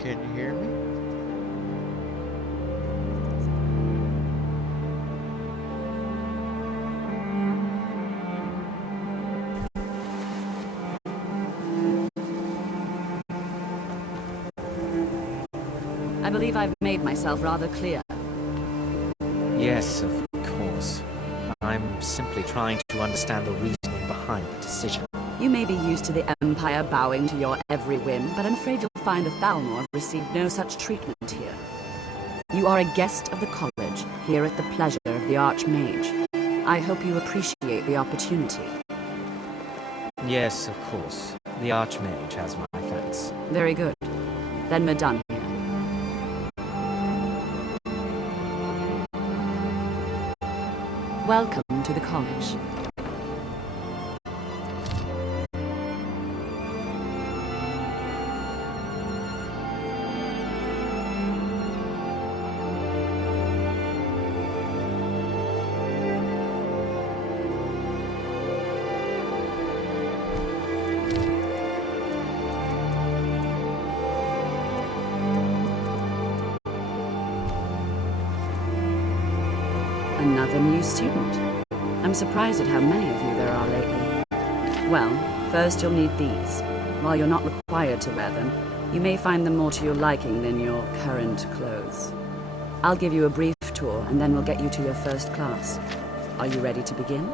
Can you hear me? I believe I've made myself rather clear. Yes, of course. I'm simply trying to understand the reasoning behind the decision. You may be used to the Empire bowing to your every whim, but I'm afraid you'll find the Thalmor received no such treatment here. You are a guest of the college, here at the pleasure of the Archmage. I hope you appreciate the opportunity. Yes, of course. The Archmage has my thanks. Very good. Then we're done here. Welcome to the college. Another new student. I'm surprised at how many of you there are lately. Well, first you'll need these. While you're not required to wear them, you may find them more to your liking than your current clothes. I'll give you a brief tour, and then we'll get you to your first class. Are you ready to begin?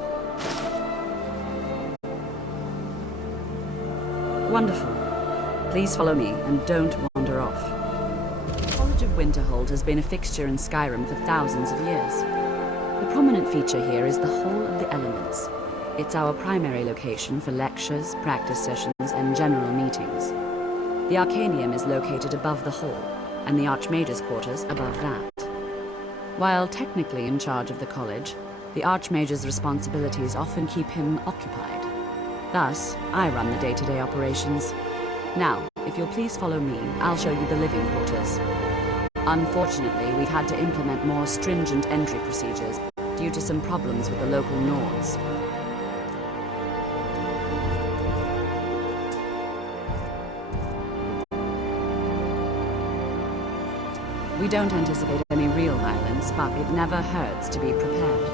Wonderful. Please follow me, and don't wander off. The College of Winterhold has been a fixture in Skyrim for thousands of years. The prominent feature here is the Hall of the Elements. It's our primary location for lectures, practice sessions, and general meetings. The Arcanium is located above the hall, and the Archmage's quarters above that. While technically in charge of the college, the Archmage's responsibilities often keep him occupied. Thus, I run the day-to-day operations. Now, if you'll please follow me, I'll show you the living quarters. Unfortunately, we've had to implement more stringent entry procedures due to some problems with the local Nords. We don't anticipate any real violence, but it never hurts to be prepared.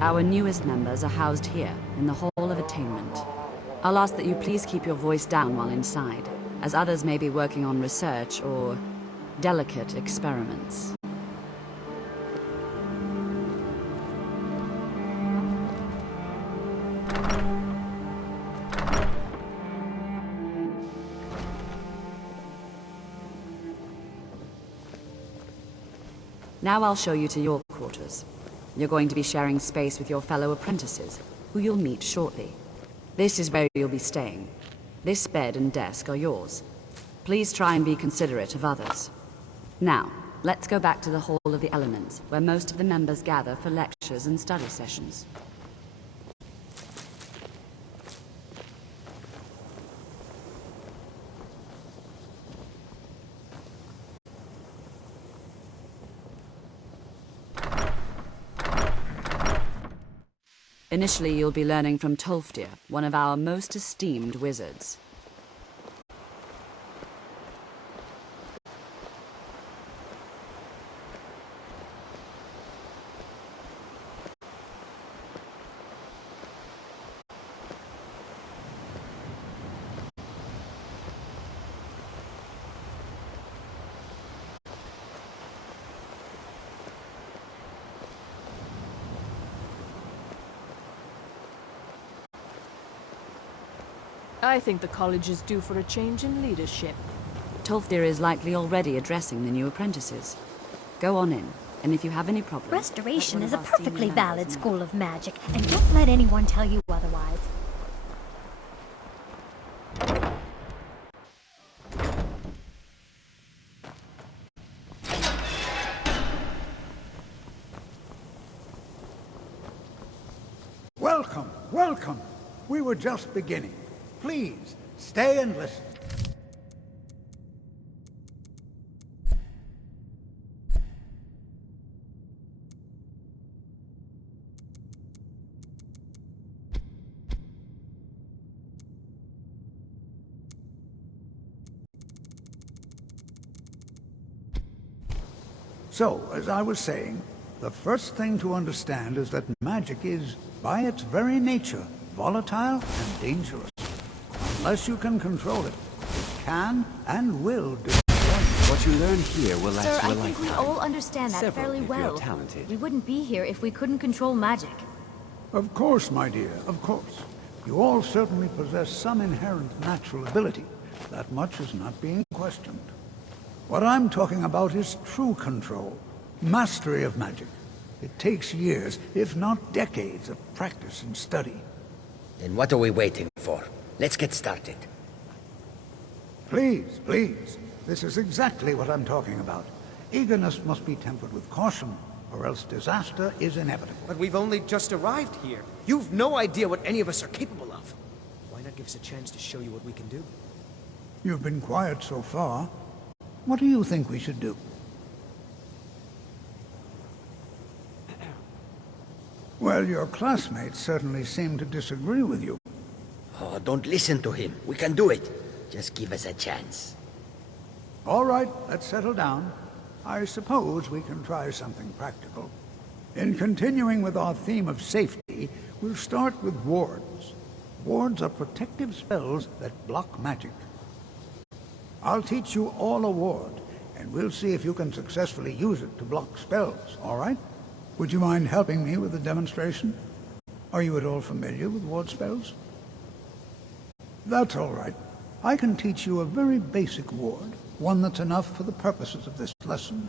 Our newest members are housed here, in the Hall of Attainment. I'll ask that you please keep your voice down while inside, as others may be working on research or delicate experiments. Now I'll show you to your quarters. You're going to be sharing space with your fellow apprentices, who you'll meet shortly. This is where you'll be staying. This bed and desk are yours. Please try and be considerate of others. Now, let's go back to the Hall of the Elements, where most of the members gather for lectures and study sessions. Initially, you'll be learning from Tolfdir, one of our most esteemed wizards. I think the college is due for a change in leadership. Tolfdir is likely already addressing the new apprentices. Go on in, and if you have any problems... Restoration let is a one of our perfectly senior members valid know. school of magic, and don't let anyone tell you otherwise. Welcome, welcome. We were just beginning. Please, stay and listen. So, as I was saying, the first thing to understand is that magic is, by its very nature, volatile and dangerous. Unless you can control it, it can and will destroy you. What you learn here will last Sir, you a I think we lifetime. all understand that Several, fairly if you're well. talented. We wouldn't be here if we couldn't control magic. Of course, my dear, of course. You all certainly possess some inherent natural ability. That much is not being questioned. What I'm talking about is true control, mastery of magic. It takes years, if not decades, of practice and study. Then what are we waiting for? Let's get started. Please, please. This is exactly what I'm talking about. Eagerness must be tempered with caution, or else disaster is inevitable. But we've only just arrived here. You've no idea what any of us are capable of. Why not give us a chance to show you what we can do? You've been quiet so far. What do you think we should do? Well, your classmates certainly seem to disagree with you. Oh, don't listen to him. We can do it. Just give us a chance. All right, let's settle down. I suppose we can try something practical. In continuing with our theme of safety, we'll start with wards. Wards are protective spells that block magic. I'll teach you all a ward, and we'll see if you can successfully use it to block spells, all right? Would you mind helping me with the demonstration? Are you at all familiar with ward spells? That's all right. I can teach you a very basic ward, one that's enough for the purposes of this lesson.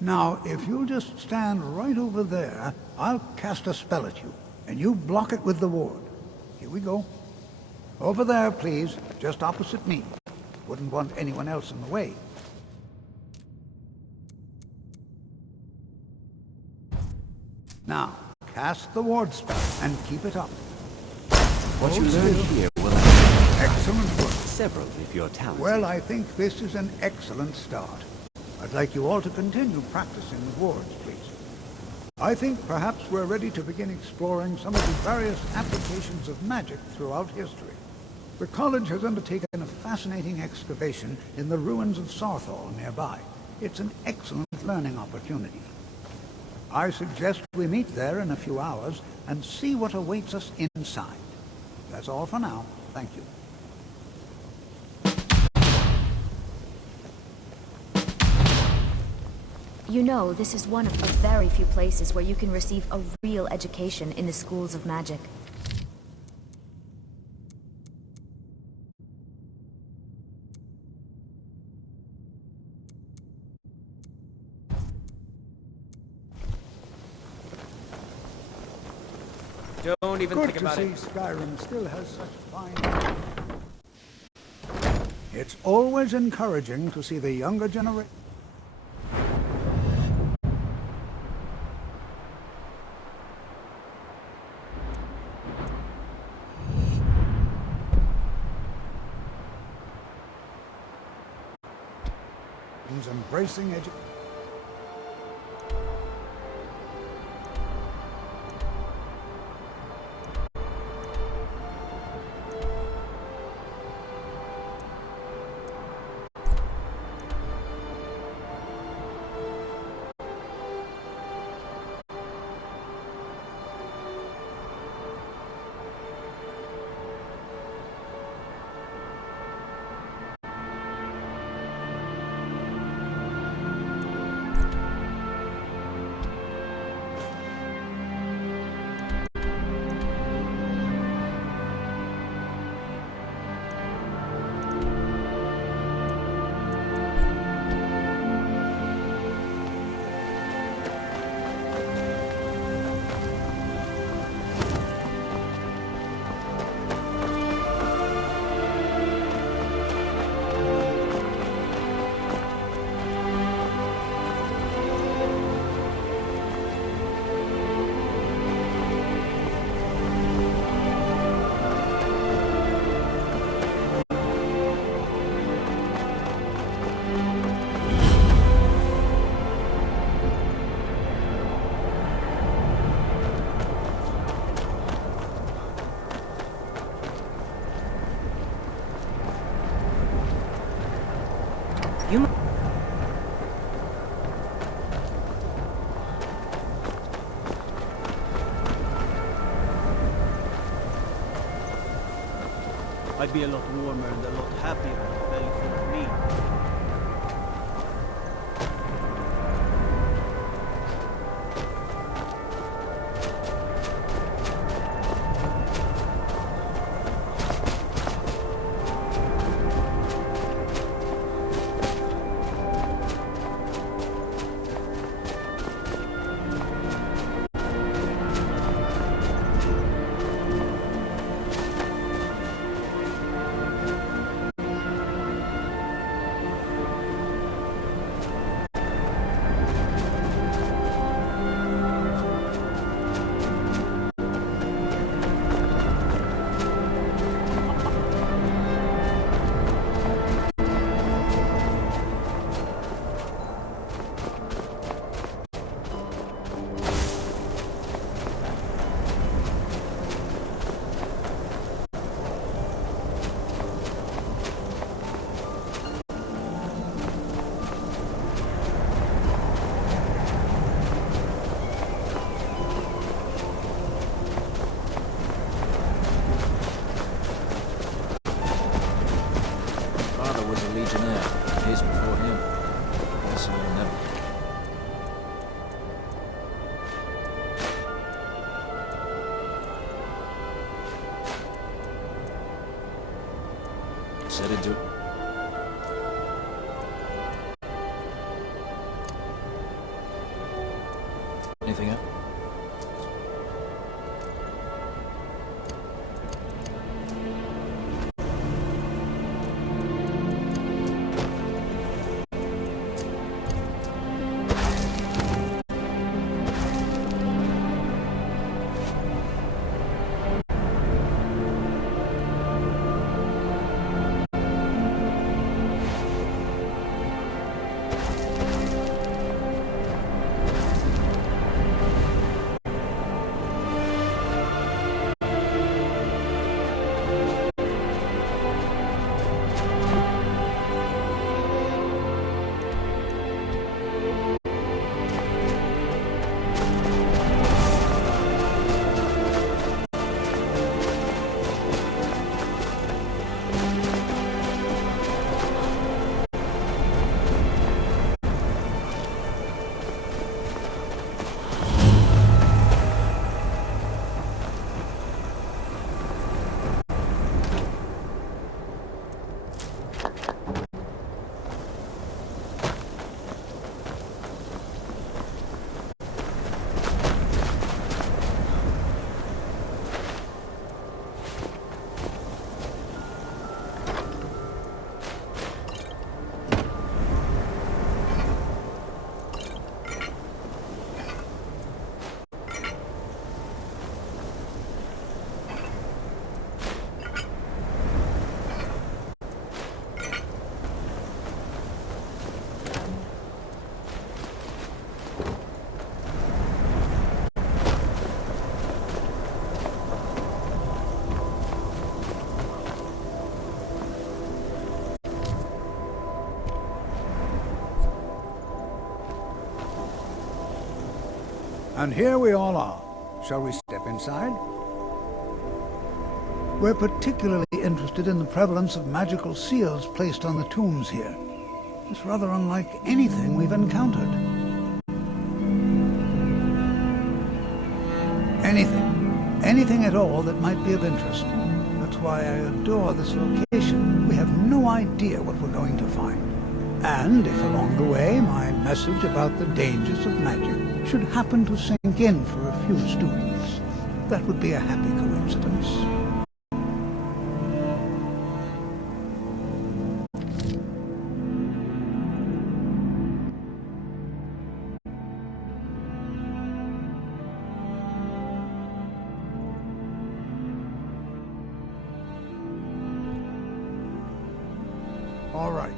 Now, if you'll just stand right over there, I'll cast a spell at you, and you block it with the ward. Here we go. Over there, please, just opposite me. Wouldn't want anyone else in the way. Now, cast the ward spell and keep it up. What you Hold learn still. here will last Excellent work. several if you're talented. Well, I think this is an excellent start. I'd like you all to continue practicing the wards, please. I think perhaps we're ready to begin exploring some of the various applications of magic throughout history. The college has undertaken a fascinating excavation in the ruins of Sarthal nearby. It's an excellent learning opportunity. I suggest we meet there in a few hours and see what awaits us inside. That's all for now. Thank you. You know, this is one of the very few places where you can receive a real education in the schools of magic. Don't even Good think to about see it. Skyrim still has such fine... It's always encouraging to see the younger generation... embracing education. I'd be a lot warmer and a lot happier with a belly full of meat. Said he'd do it. Anything else? And here we all are. Shall we step inside? We're particularly interested in the prevalence of magical seals placed on the tombs here. It's rather unlike anything we've encountered. Anything at all that might be of interest. That's why I adore this location. We have no idea what we're going to find. And if along the way my message about the dangers of magic should happen to sink in for a few students, that would be a happy coincidence. All right.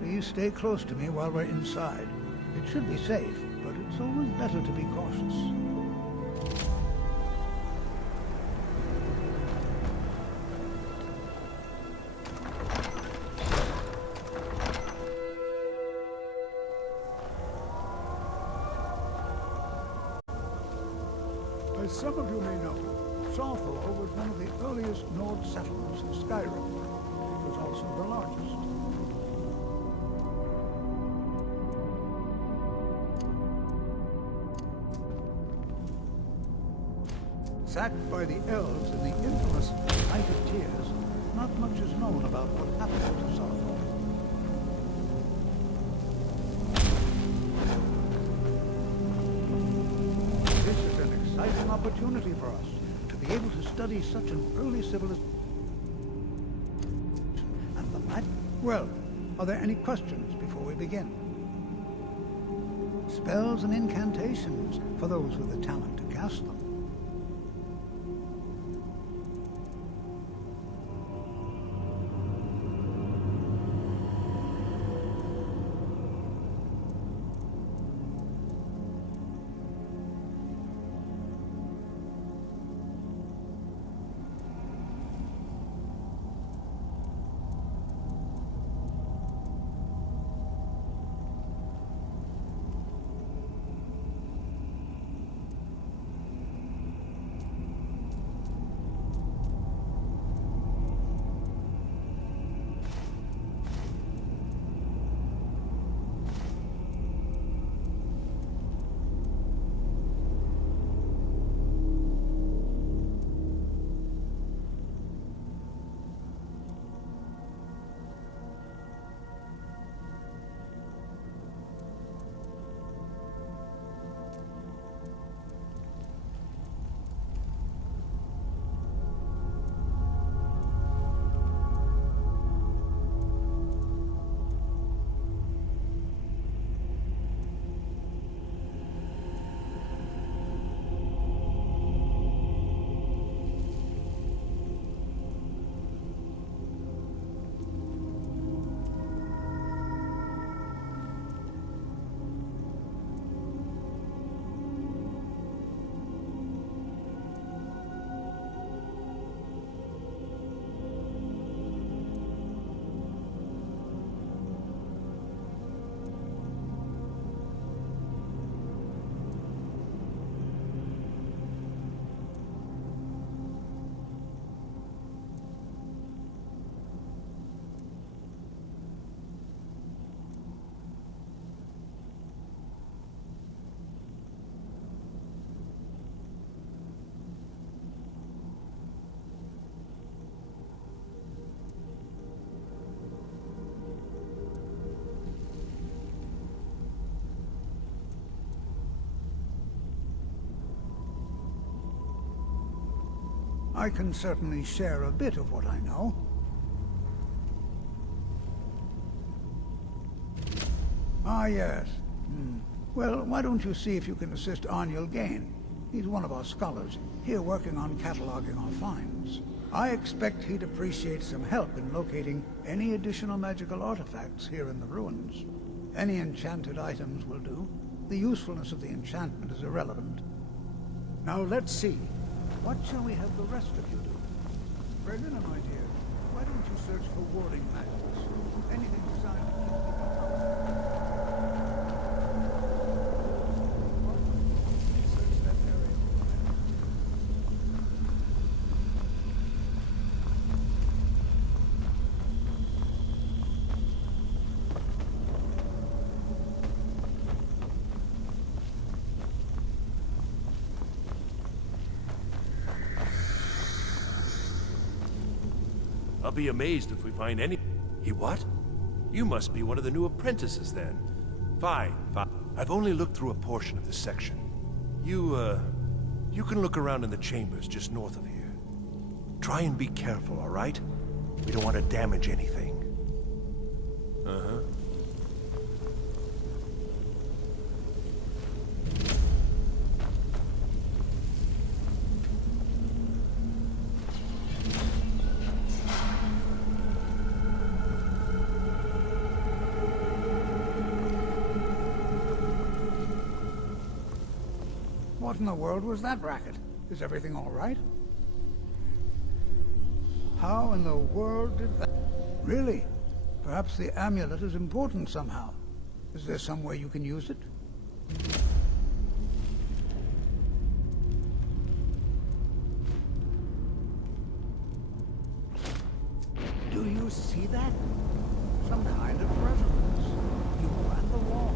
Please stay close to me while we're inside. It should be safe, but it's always better to be cautious. As some of you may know, Sawthor was one of the earliest Nord settlements of Skyrim. It was also the largest. Sacked by the elves in the infamous Night of Tears, not much is known about what happened to Sawthor. This is an exciting opportunity for us to be able to study such an early civilization. And the magic. Well, are there any questions before we begin? Spells and incantations for those with the talent to cast them. I can certainly share a bit of what I know. Ah, yes. Well, why don't you see if you can assist Arniel Gain? He's one of our scholars, here working on cataloging our finds. I expect he'd appreciate some help in locating any additional magical artifacts here in the ruins. Any enchanted items will do. The usefulness of the enchantment is irrelevant. Now let's see. What shall we have the rest of you do? Brendan, my dear, why don't you search for warding magics? Anything designed to keep people search that area. I'll be amazed if we find any... He what? You must be one of the new apprentices, then. Fine, fine. I've only looked through a portion of this section. You can look around in the chambers just north of here. Try and be careful, all right? We don't want to damage anything. Uh-huh. What in the world was that racket? Is everything all right? How in the world did that... Really? Perhaps the amulet is important somehow. Is there some way you can use it? Some kind of resonance. You and the wall.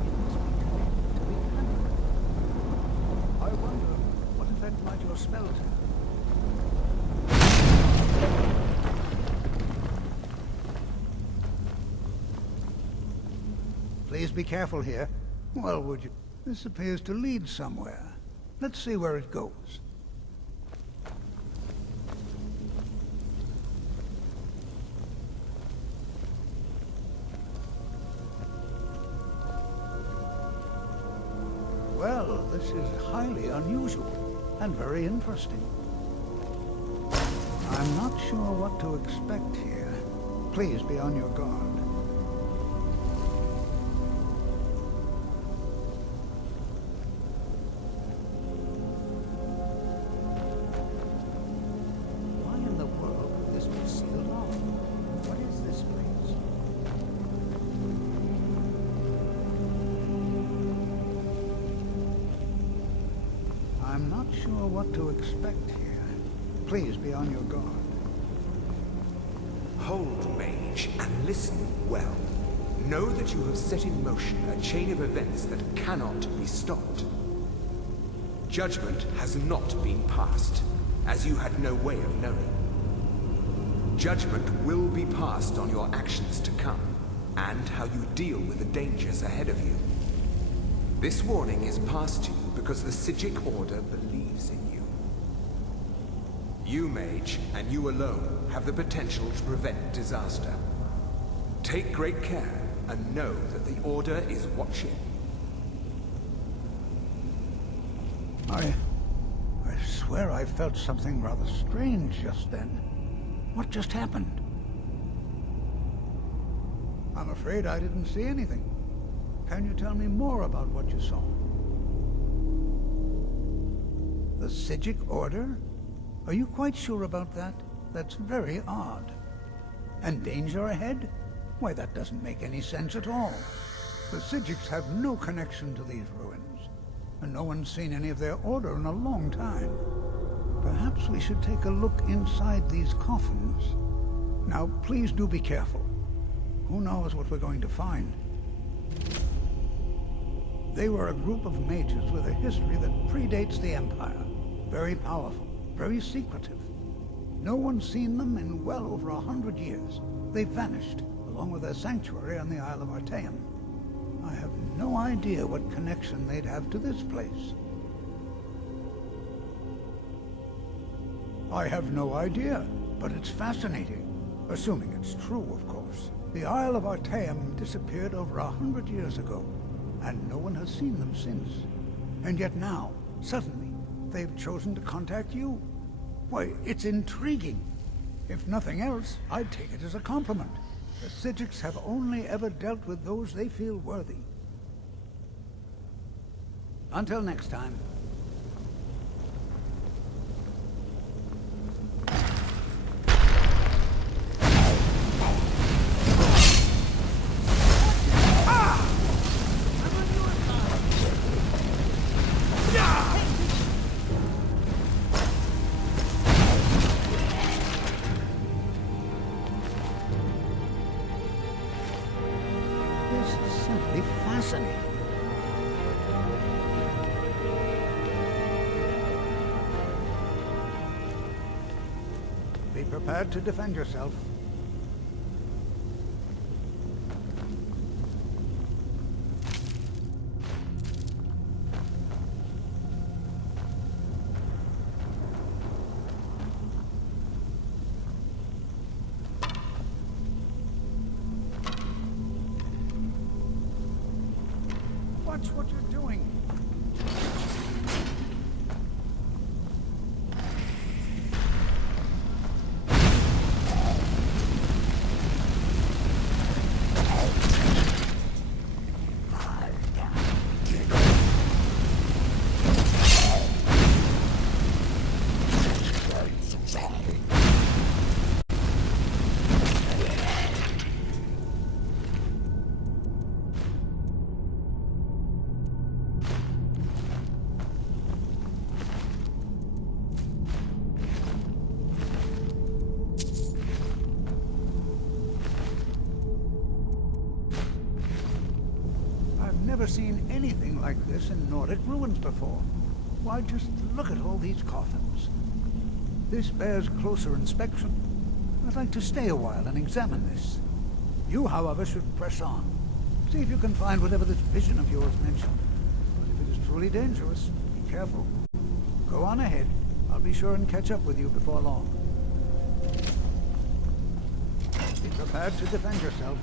It must be connected to the hammer. I wonder what effect might your spells have. Please be careful here. Well, would you? This appears to lead somewhere. Let's see where it goes. Well, this is highly unusual and very interesting. I'm not sure what to expect here. Please be on your guard. Why in the world would this be sealed off? What is this place? I'm not sure what to expect here. Please be on your guard. Hold, mage, and listen well. Know that you have set in motion a chain of events that cannot be stopped. Judgment has not been passed, as you had no way of knowing. Judgment will be passed on your actions to come, and how you deal with the dangers ahead of you. This warning is passed to you because the Psijic Order believes in you. You, mage, and you alone, have the potential to prevent disaster. Take great care, and know that the Order is watching. I swear I felt something rather strange just then. What just happened? I'm afraid I didn't see anything. Can you tell me more about what you saw? The Psijic Order? Are you quite sure about that? That's very odd. And danger ahead? Why, that doesn't make any sense at all. The Psijics have no connection to these ruins, and no one's seen any of their order in a long time. Perhaps we should take a look inside these coffins. Now, please do be careful. Who knows what we're going to find? They were a group of mages with a history that predates the Empire. Very powerful, very secretive. No one's seen them in well over 100 years. They vanished, along with their sanctuary on the Isle of Artaeum. I have no idea what connection they'd have to this place. I have no idea, but it's fascinating. Assuming it's true, of course. The Isle of Artaeum disappeared over 100 years ago, and no one has seen them since. And yet now, suddenly, they've chosen to contact you. Why, it's intriguing. If nothing else, I'd take it as a compliment. The Psijics have only ever dealt with those they feel worthy. Until next time. Fascinating. Be prepared to defend yourself. Watch what you're doing. never seen anything like this in Nordic ruins before. Why, just look at all these coffins. This bears closer inspection. I'd like to stay a while and examine this. You, however, should press on. See if you can find whatever this vision of yours mentioned. But if it is truly dangerous, be careful. Go on ahead. I'll be sure and catch up with you before long. Be prepared to defend yourself.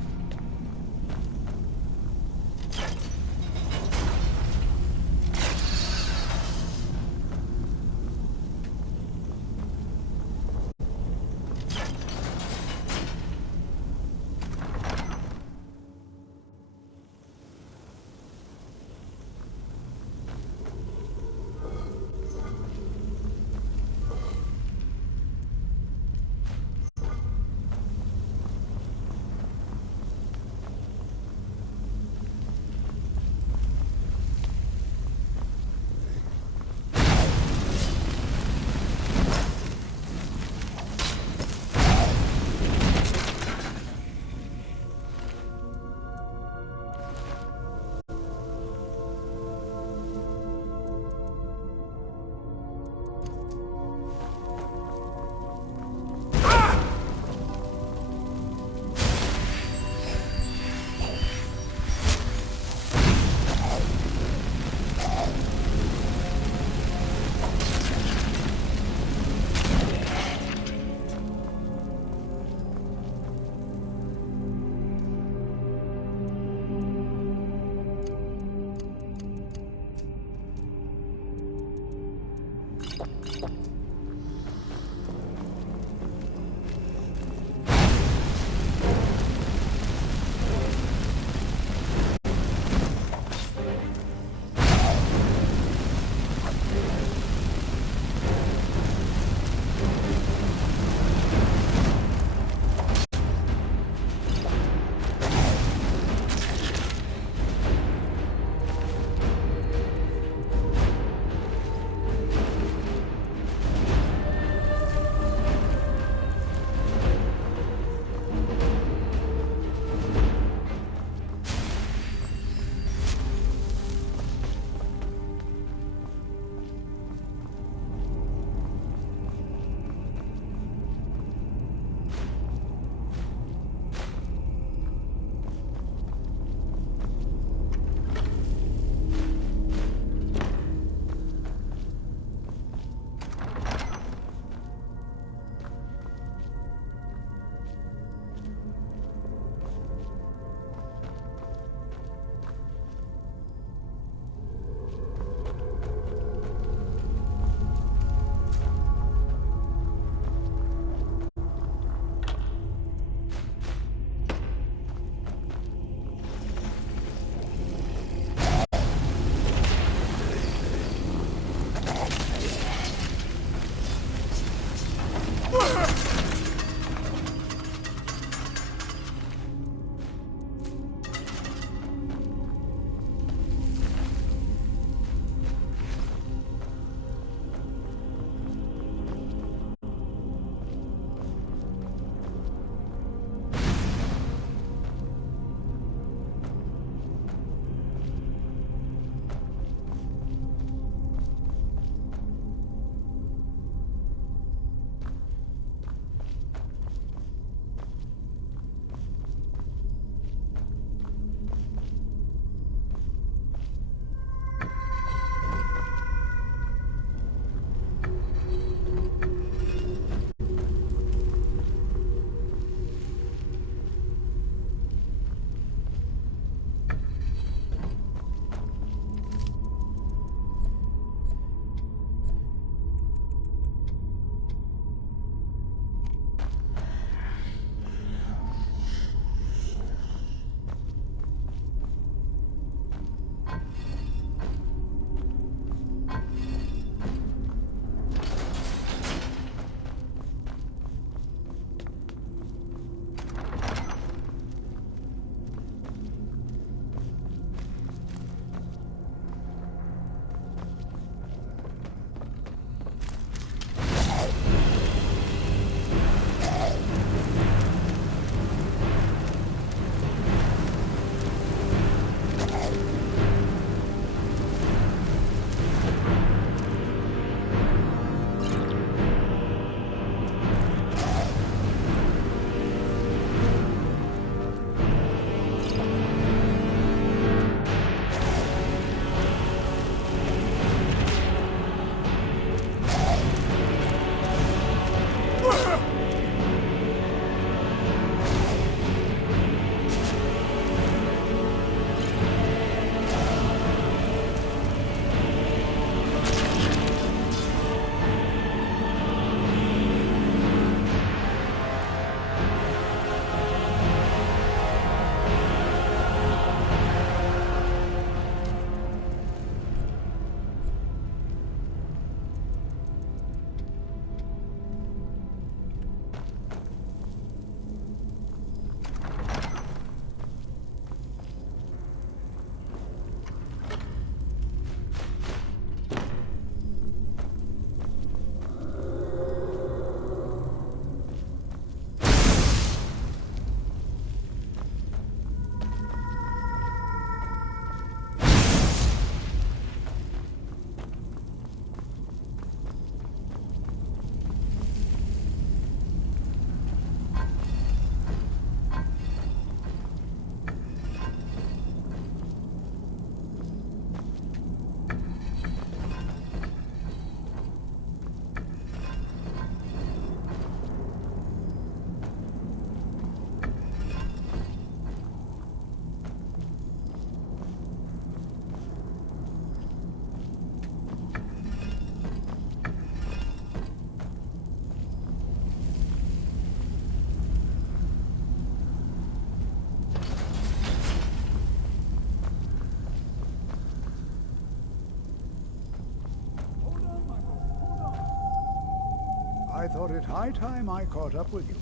thought it high time I caught up with you.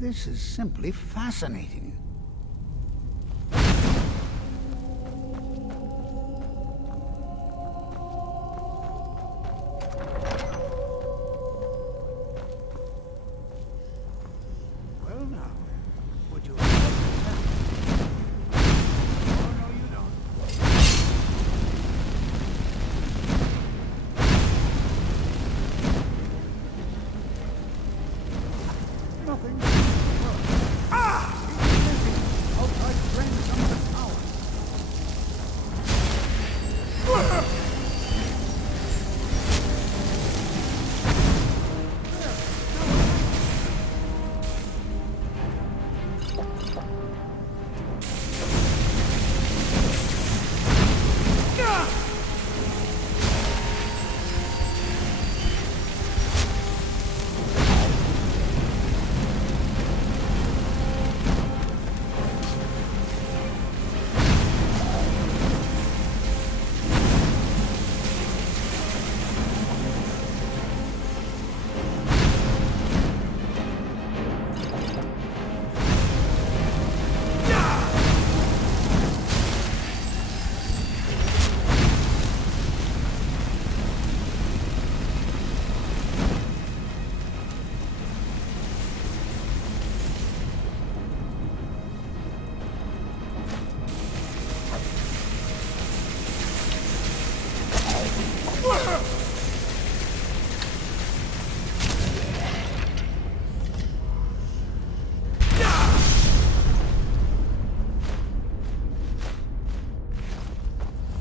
This is simply fascinating. Well now, would you like to tell me? Oh, no, you don't. Nothing. Ah! I'll try to drain some of the power.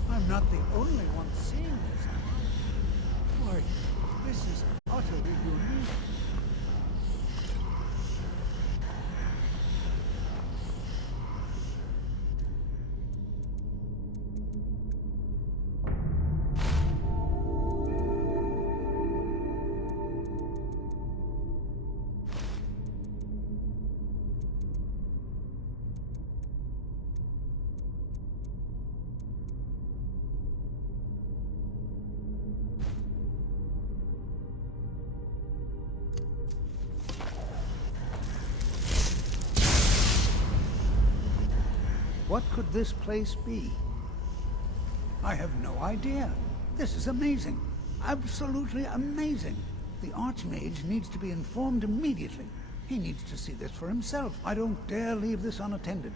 I'm not the only one seeing this. Boy, this is utterly unique. What could this place be? I have no idea. This is amazing. Absolutely amazing. The Archmage needs to be informed immediately. He needs to see this for himself. I don't dare leave this unattended.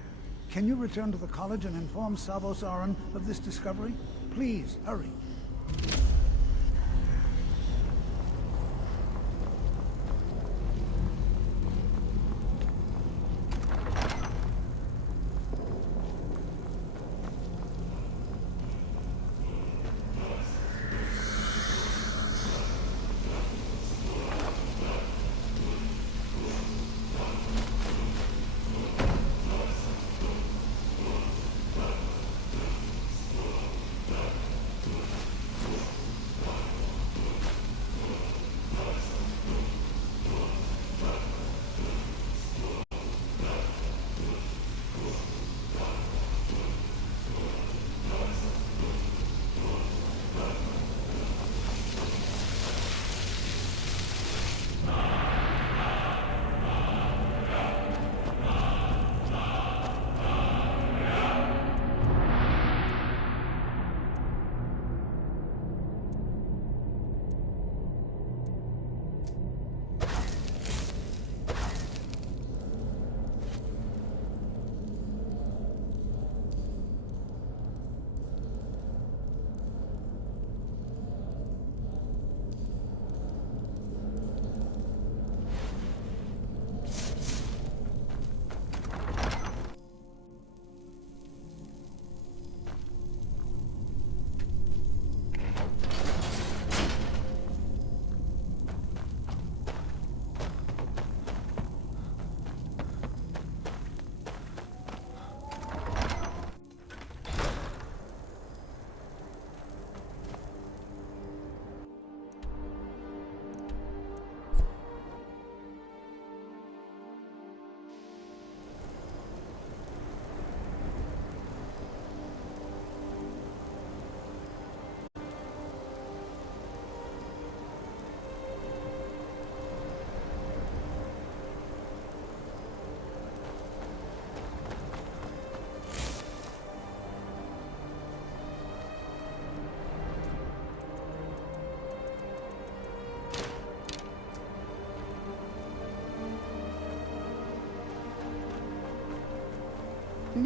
Can you return to the college and inform Savos Aran of this discovery? Please, hurry.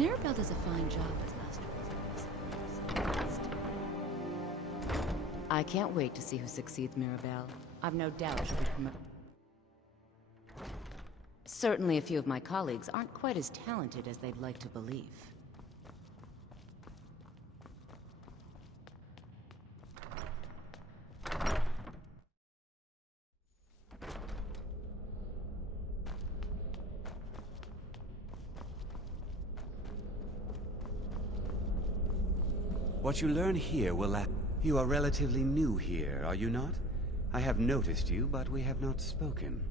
Mirabelle does a fine job as Master. I can't wait to see who succeeds Mirabelle. I've no doubt she'll be promoted. Certainly a few of my colleagues aren't quite as talented as they'd like to believe. What you learn here will last. You are relatively new here, are you not? I have noticed you, but we have not spoken.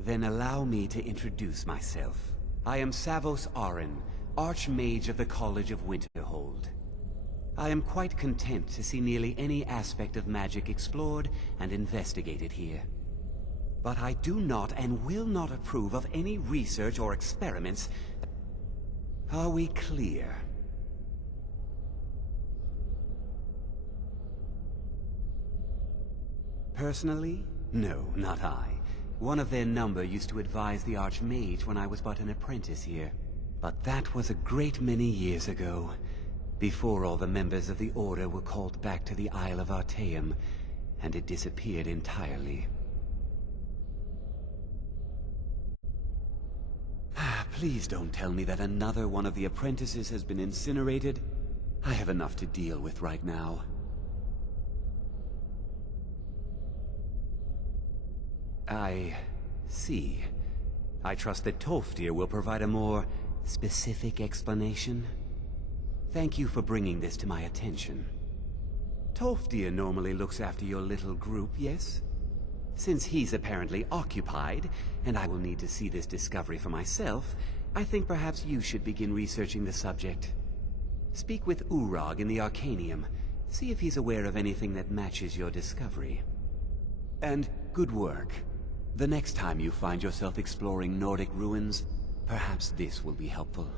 Then allow me to introduce myself. I am Savos Arin, Archmage of the College of Winterhold. I am quite content to see nearly any aspect of magic explored and investigated here. But I do not and will not approve of any research or experiments. Are we clear? Personally? No, not I. One of their number used to advise the Archmage when I was but an apprentice here. But that was a great many years ago, before all the members of the Order were called back to the Isle of Artaeum, and it disappeared entirely. Please don't tell me that another one of the apprentices has been incinerated. I have enough to deal with right now. I see. I trust that Tolfdir will provide a more specific explanation. Thank you for bringing this to my attention. Tolfdir normally looks after your little group, yes? Since he's apparently occupied, and I will need to see this discovery for myself, I think perhaps you should begin researching the subject. Speak with Urag in the Arcanium. See if he's aware of anything that matches your discovery. And good work. The next time you find yourself exploring Nordic ruins, perhaps this will be helpful.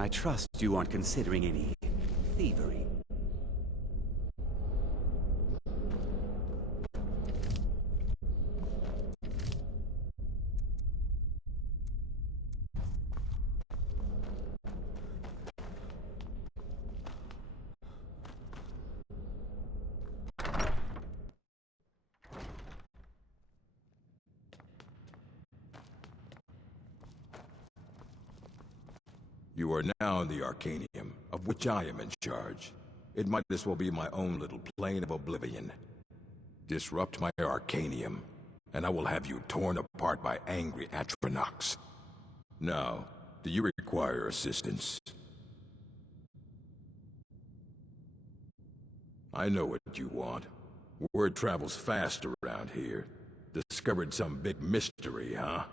I trust you aren't considering any thievery. You are now in the Arcanium, of which I am in charge. It might as well be my own little plane of oblivion. Disrupt my Arcanium, and I will have you torn apart by angry Atronachs. Now, do you require assistance? I know what you want. Word travels fast around here. Discovered some big mystery, huh?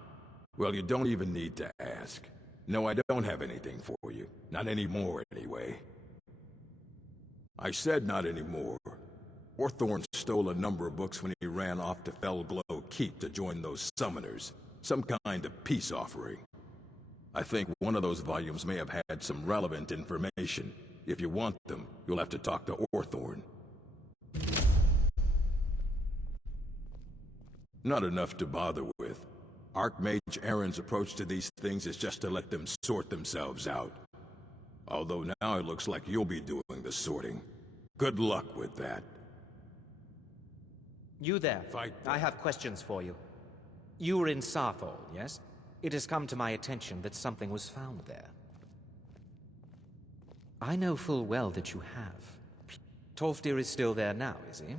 Well, you don't even need to ask. No, I don't have anything for you. Not anymore, anyway. I said not anymore. Orthorn stole a number of books when he ran off to Fellglow Keep to join those summoners. Some kind of peace offering. I think one of those volumes may have had some relevant information. If you want them, you'll have to talk to Orthorn. Not enough to bother with. Archmage Aaron's approach to these things is just to let them sort themselves out. Although now it looks like you'll be doing the sorting. Good luck with that. You there. I have questions for you. You were in Sarthal, yes? It has come to my attention that something was found there. I know full well that you have. Tolfdir is still there now, is he?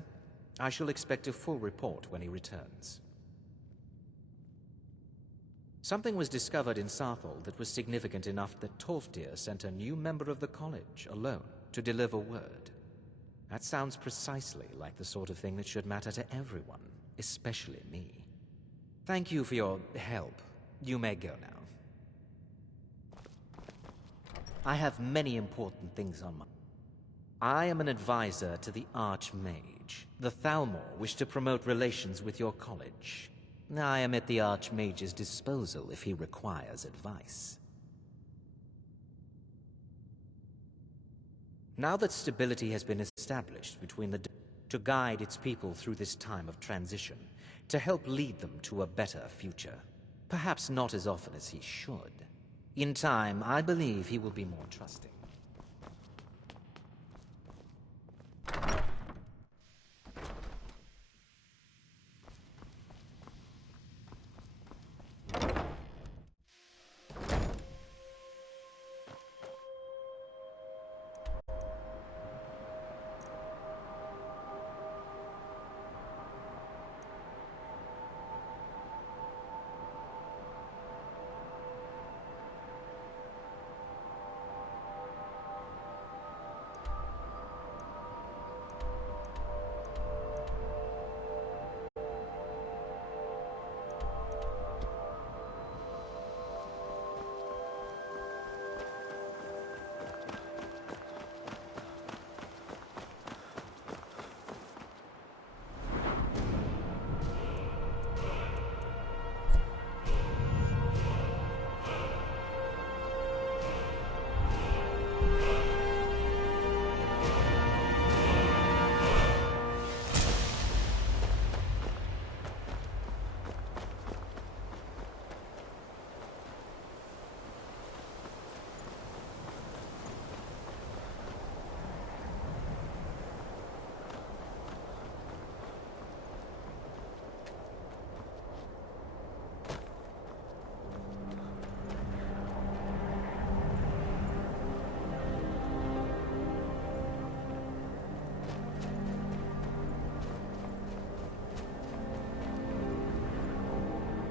I shall expect a full report when he returns. Something was discovered in Sarthal that was significant enough that Tolfdir sent a new member of the college alone to deliver word. That sounds precisely like the sort of thing that should matter to everyone, especially me. Thank you for your help. You may go now. I have many important things on my... I am an advisor to the Archmage. The Thalmor wish to promote relations with your college. I am at the Archmage's disposal if he requires advice. Now that stability has been established between the... to guide its people through this time of transition, to help lead them to a better future. Perhaps not as often as he should. In time, I believe he will be more trusting.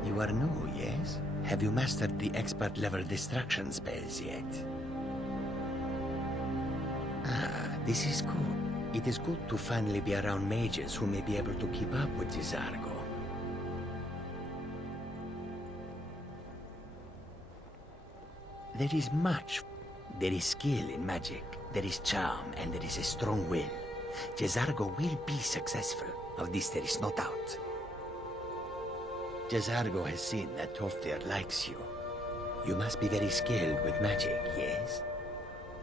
You are new, yes? Have you mastered the expert-level distraction spells yet? Ah, this is good. It is good to finally be around mages who may be able to keep up with Jizargo. There is much. There is skill in magic, there is charm, and there is a strong will. Jizargo will be successful. Of this there is no doubt. Jizargo has seen that Tolfdir likes you. You must be very skilled with magic, yes?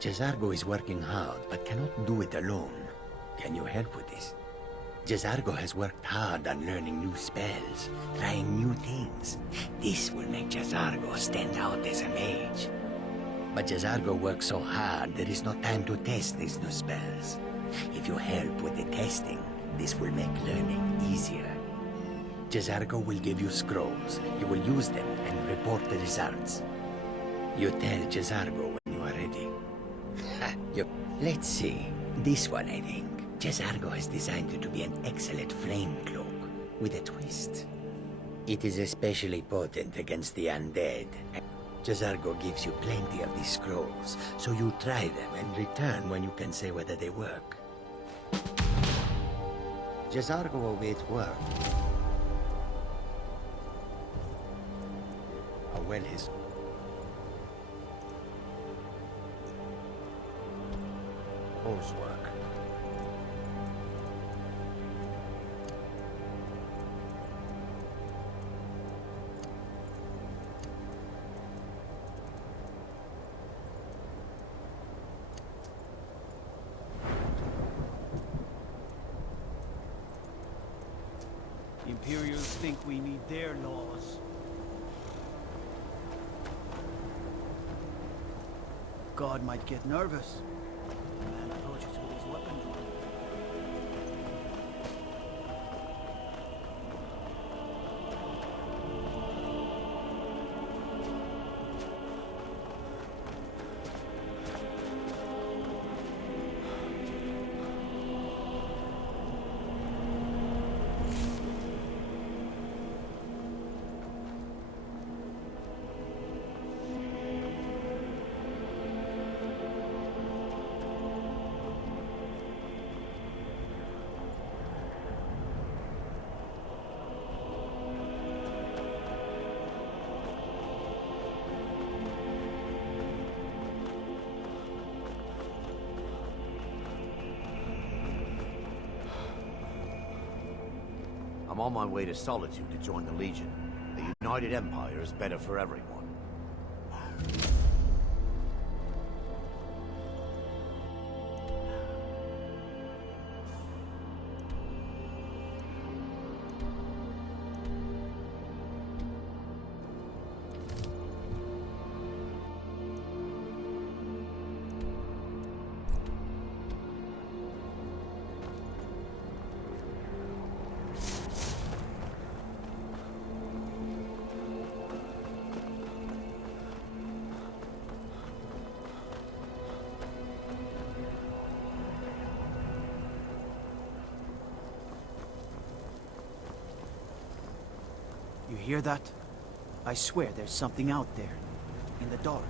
Jizargo is working hard, but cannot do it alone. Can you help with this? Jizargo has worked hard on learning new spells, trying new things. This will make Jizargo stand out as a mage. But Jizargo works so hard, there is no time to test these new spells. If you help with the testing, this will make learning easier. Jizargo will give you scrolls. You will use them and report the results. You tell Jizargo when you are ready. Let's see. This one, I think. Jizargo has designed it to be an excellent flame cloak, with a twist. It is especially potent against the undead. Jizargo gives you plenty of these scrolls, so you try them and return when you can say whether they work. Jizargo awaits work. How well his... All's work. Imperials think we need their laws. God might get nervous. The man approaches with his weapon drawn. I'm on my way to Solitude to join the Legion. The United Empire is better for everyone. You hear that? I swear there's something out there. In the dark.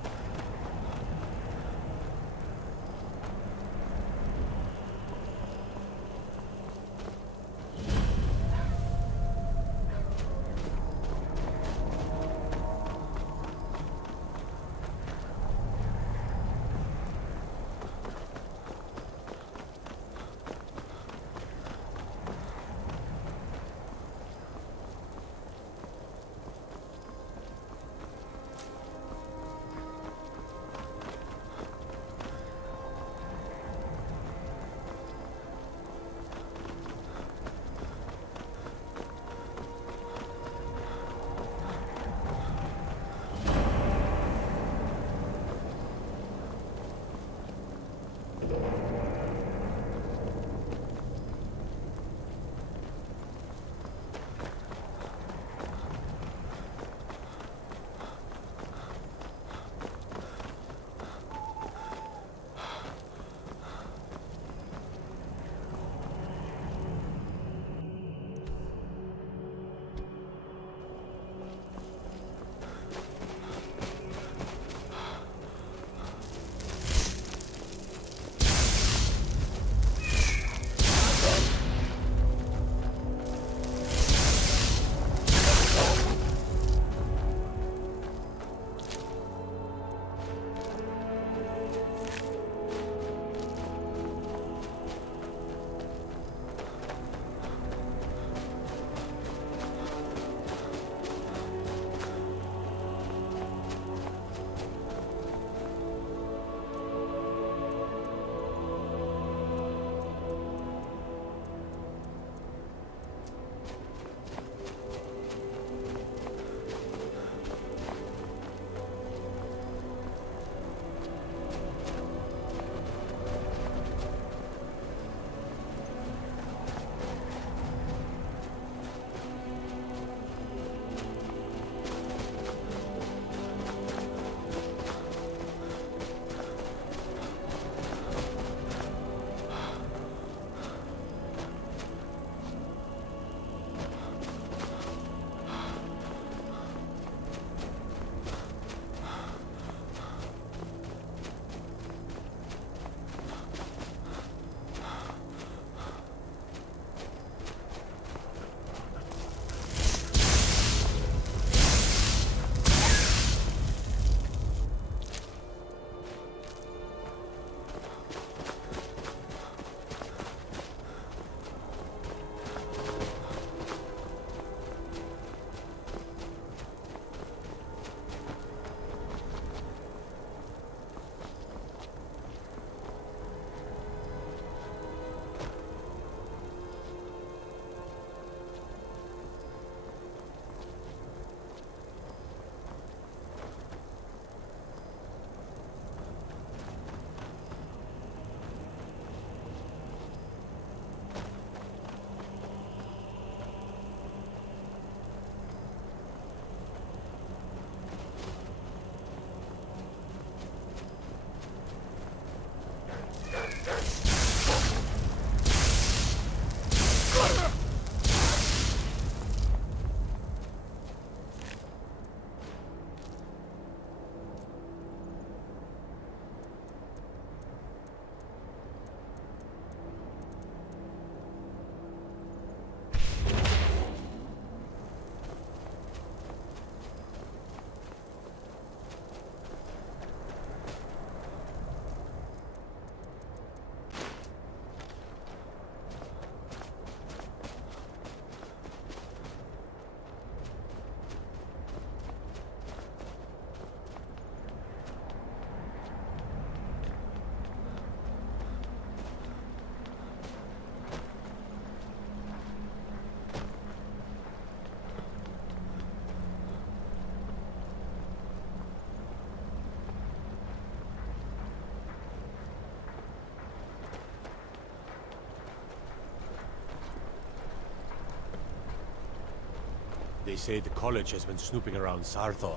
They say the college has been snooping around Sarthor.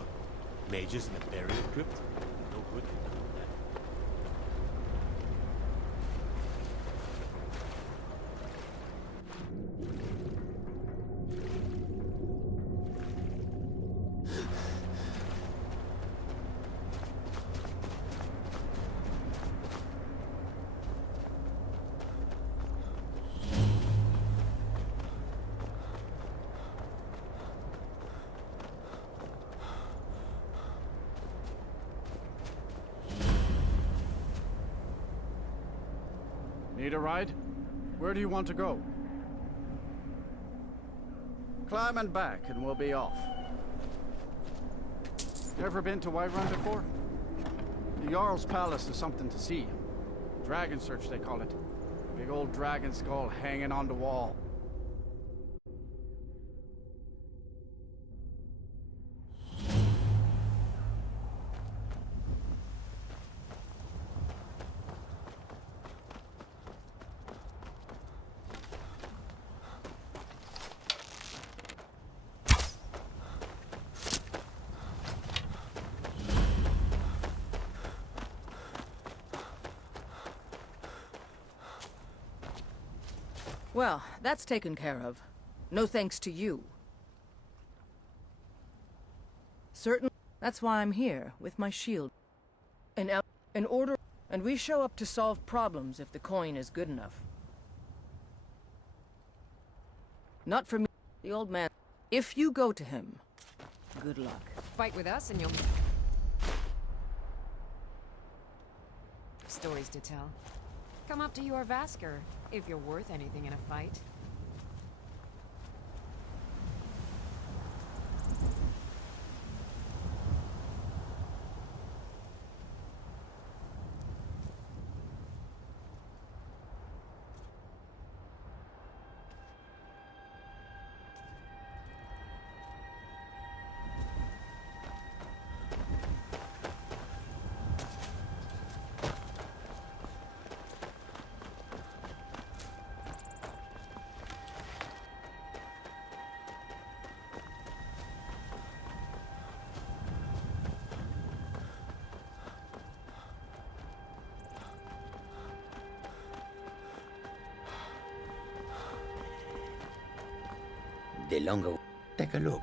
Mages in a burial crypt? No good can come of that. Need a ride? Where do you want to go? Climb and back, and we'll be off. Ever been to Whiterun before? The Jarl's Palace is something to see. Dragon Search, they call it. Big old dragon skull hanging on the wall. Well, that's taken care of. No thanks to you. Certain. That's why I'm here, with my shield. An order, and we show up to solve problems if the coin is good enough. Not for me, the old man. If you go to him, good luck. Fight with us and you'll... Stories to tell. Come up to your Vasker, if you're worth anything in a fight. The longer... Take a look.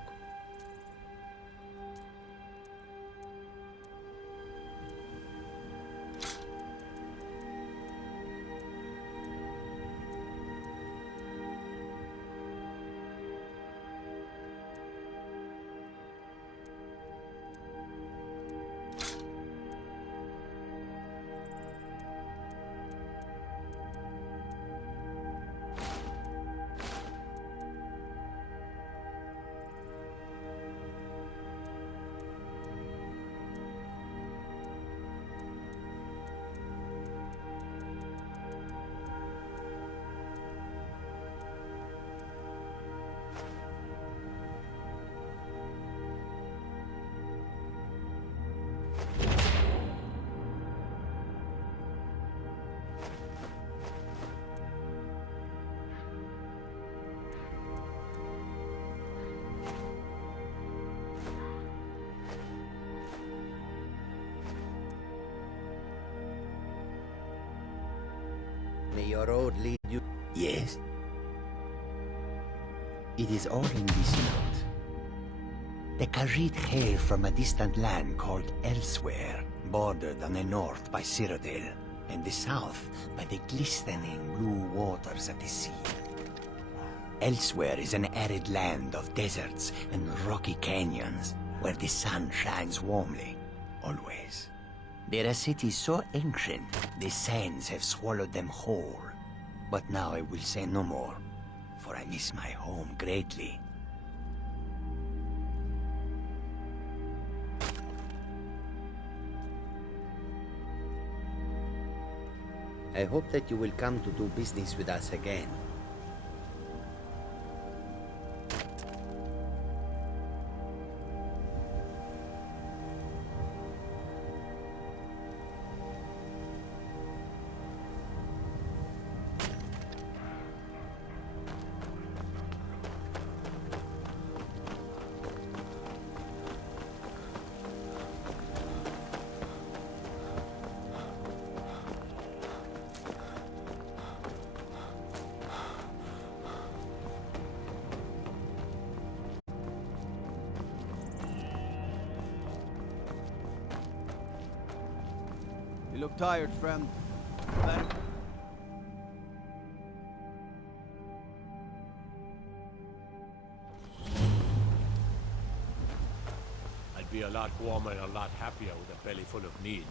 May your road lead you... Yes? It is all in this note. The Khajiit hail from a distant land called Elsewhere, bordered on the north by Cyrodiil, and the south by the glistening blue waters of the sea. Elsewhere is an arid land of deserts and rocky canyons, where the sun shines warmly, always. There are cities so ancient, the sands have swallowed them whole. But now I will say no more, for I miss my home greatly. I hope that you will come to do business with us again. look tired, friend. I'd be a lot warmer and a lot happier with a belly full of need.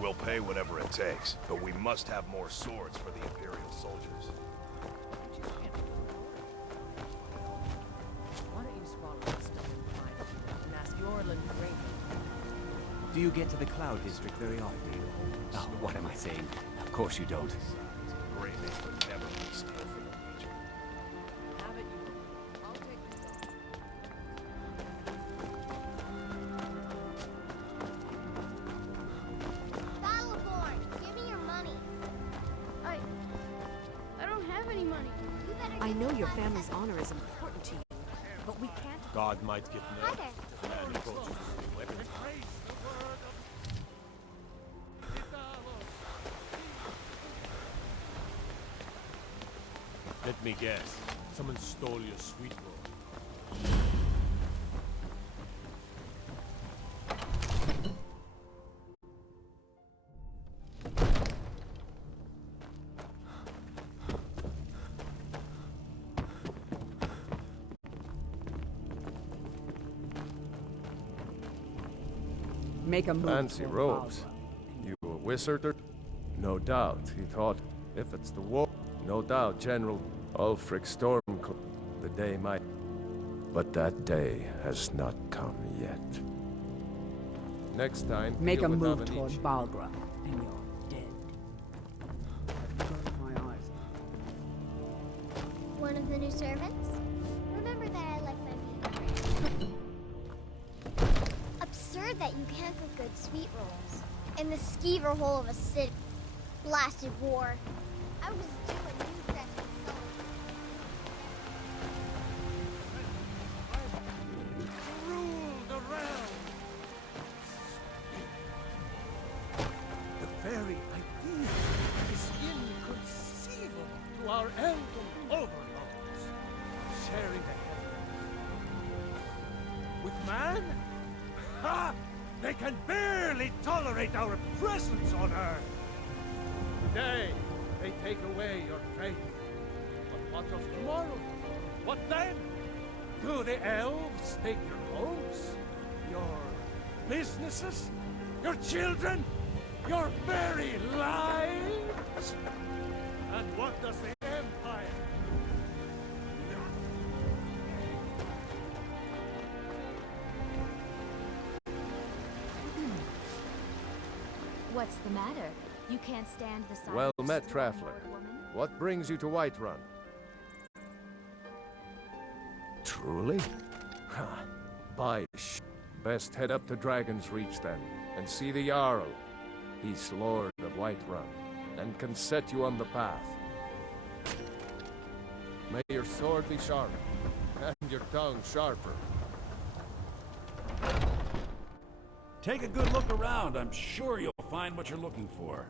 We'll pay whatever it takes, but we must have more swords for the Imperial soldiers. Why don't you swallow this stuff in private and ask Yorlin Raven? Do you get to the Cloud District very often? Oh, what am I saying? Of course you don't. Raven would never be steal from the Legion. Have it, you. I'll take this off. Battleborn, give me your money. I don't have any money. You better I know your family's honor is important to you, but we can't. God might get Hi nervous. there. The man who brought you the weapon. Let me guess. Someone stole your sweet roll. Make a move. Fancy robes. You a wizard? No doubt, he thought. If it's the war, no doubt General Ulfric Stormcloak, the day might. But that day has not come yet. Next time, Make deal a with move Avanici. toward Balgra, and you're dead. My eyes. One of the new servants? Remember that I like my meat. Absurd that you can't cook good sweet rolls in the skeever hole of a city. Blasted war. I was due a new dress for Rule the realm! The very idea is inconceivable to our elven overlords. Sharing the heavens. With man? Ha! They can barely tolerate our presence on Earth! Today, they take away your faith. But what of tomorrow? What then? Do the elves take your homes? Your businesses? Your children? Your very lives? And what does the Empire? What's the matter? You can't stand the sight Well of met, this Traveler. Lord woman? What brings you to Whiterun? Truly? Ha! By sh... Best head up to Dragon's Reach then, and see the Jarl. He's Lord of Whiterun, and can set you on the path. May your sword be sharp, and your tongue sharper. Take a good look around. I'm sure you'll find what you're looking for.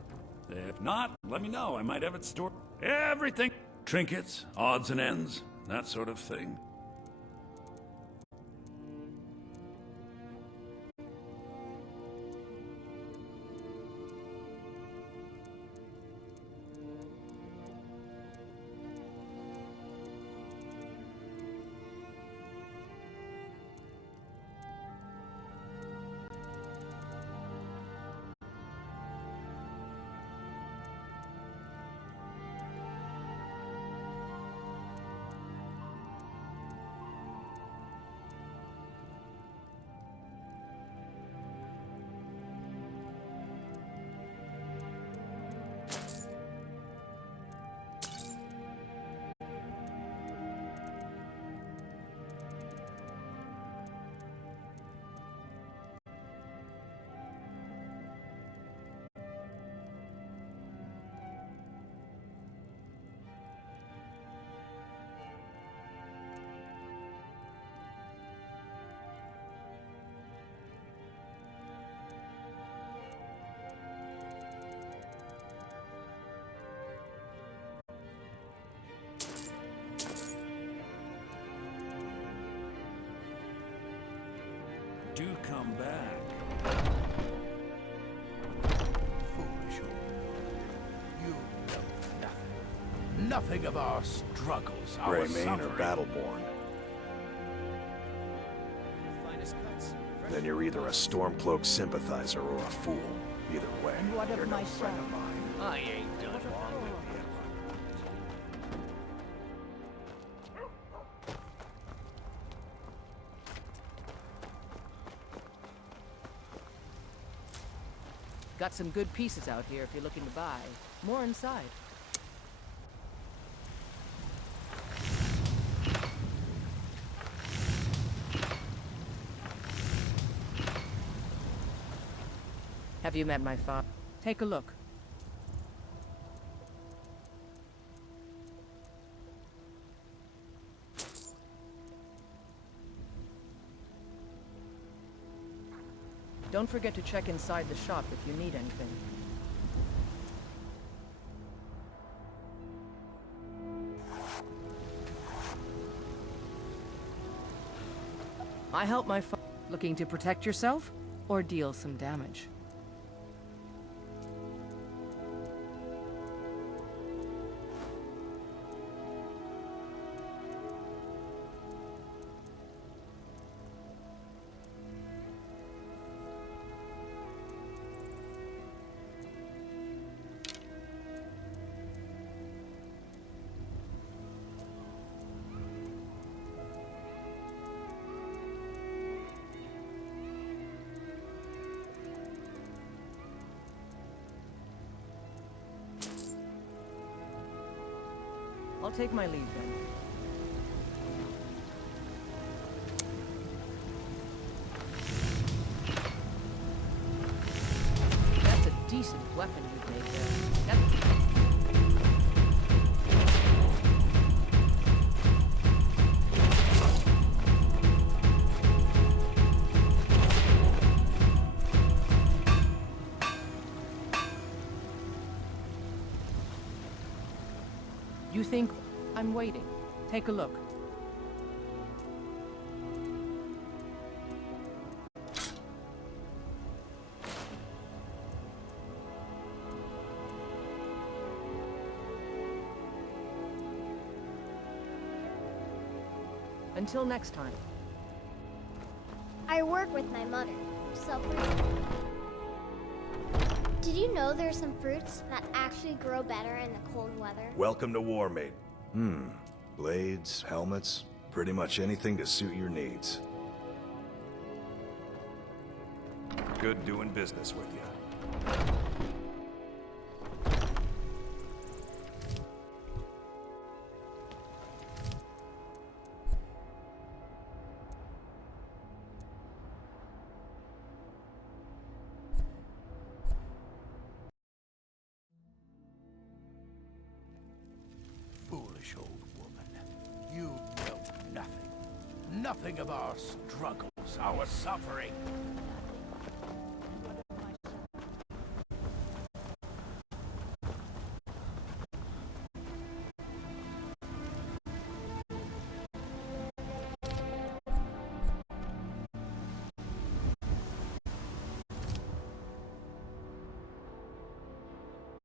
If not, let me know. I might have it stored. Everything. Trinkets, odds and ends, that sort of thing. Do come back. Foolish old. You know nothing. Nothing of our struggles, our Greymane or suffering. Battleborn. Then you're either a Stormcloak sympathizer or a fool. Either way, And what of you're no my friend son? of mine. I ain't done long with the Got some good pieces out here if you're looking to buy. More inside. Have you met my father? Take a look. Don't forget to check inside the shop if you need anything. I help my father. Looking to protect yourself or deal some damage? I'll take my leave then. That's a decent weapon you've made there. You think I'm waiting? Take a look. Until next time. I work with my mother. Sell fruits. Did you know there are some fruits that actually grow better in the cold weather? Welcome to Warmate. Blades, helmets, pretty much anything to suit your needs. Good doing business with you. nothing of our struggles, our suffering.